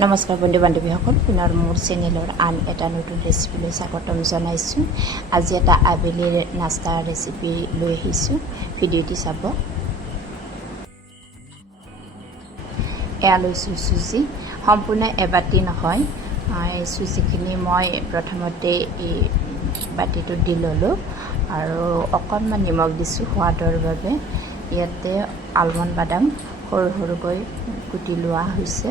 নমস্কাৰ বন্ধু বান্ধৱীসকল, পুনৰ মোৰ চেনেলৰ আন এটা নতুন ৰেচিপিলৈ স্বাগতম জনাইছোঁ। আজি এটা আবেলিৰ নাস্তা ৰেচিপি লৈ আহিছোঁ, ভিডিঅ'টি চাব। এয়া লৈছোঁ চুজি, সম্পূৰ্ণ এবাটি নহয়। চুজিখিনি মই প্ৰথমতে এই বাতিটোত দি ল'লোঁ আৰু অকণমান নিমখ দিছোঁ সোৱাদৰ বাবে। ইয়াতে আলমণ্ড বাদাম সৰু সৰুকৈ কুটি লোৱা হৈছে,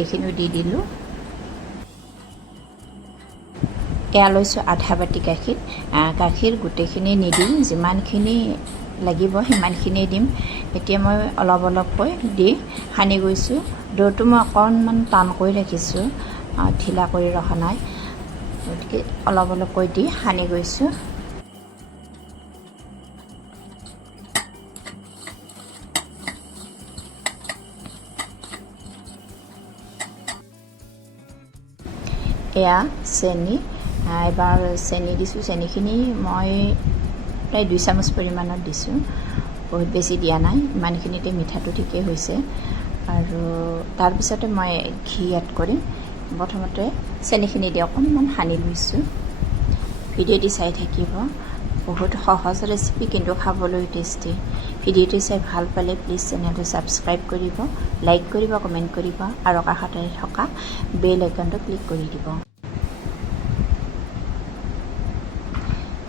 এইখিনিও দি দিলোঁ। এয়া লৈছোঁ আধা বাটি গাখীৰ। গাখীৰ গোটেইখিনি নিদিম, যিমানখিনি লাগিব সিমানখিনি দিম। এতিয়া মই অলপ অলপকৈ দি সানি গৈছোঁ। দৌটো মই অকণমান টান কৰি ৰাখিছোঁ, ঢিলা কৰি ৰখা নাই, গতিকে অলপ অলপকৈ দি সানি গৈছোঁ। এয়া চেনি, এবাৰ চেনি দিছোঁ। চেনিখিনি মই প্ৰায় 2 চামুচ পৰিমাণত দিছোঁ, বহুত বেছি দিয়া নাই। ইমানখিনিতে মিঠাটো ঠিকেই হৈছে। আৰু তাৰপিছতে মই ঘি এড কৰিম। প্ৰথমতে চেনিখিনি দি অকণমান সানি লৈছোঁ। ভিডিঅ'টি চাই থাকিব, বহুত সহজ ৰেচিপি কিন্তু খাবলৈ টেষ্টি। ভিডিঅ'টি চাই ভাল পালে প্লিজ চেনেলটো ছাবস্ক্ৰাইব কৰিব, লাইক কৰিব, কমেণ্ট কৰিব আৰু কাষতে থকা বেল আইকনটো ক্লিক কৰি দিব।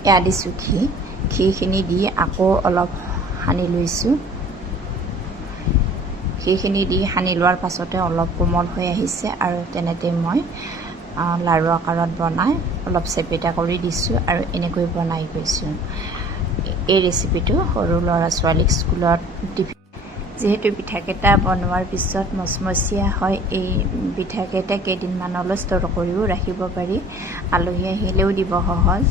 এয়া দিছোঁ ঘি, ঘিখিনি দি আকৌ অলপ সানি লৈছোঁ। ঘিখিনি দি সানি লোৱাৰ পাছতে অলপ কোমল হৈ আহিছে আৰু তেনেতে মই লাৰু আকাৰত বনাই অলপ চেপেটা কৰি দিছোঁ আৰু এনেকৈ বনাই গৈছোঁ। এই ৰেচিপিটো সৰু ল'ৰা ছোৱালীক স্কুলত যিহেতু পিঠাকেইটা বনোৱাৰ পিছত মচমচীয়া হয়, এই পিঠাকেইটা কেইদিনমানলৈ ষ্ট'ৰ কৰিও ৰাখিব পাৰি। আলহী আহিলেও দিব সহজ।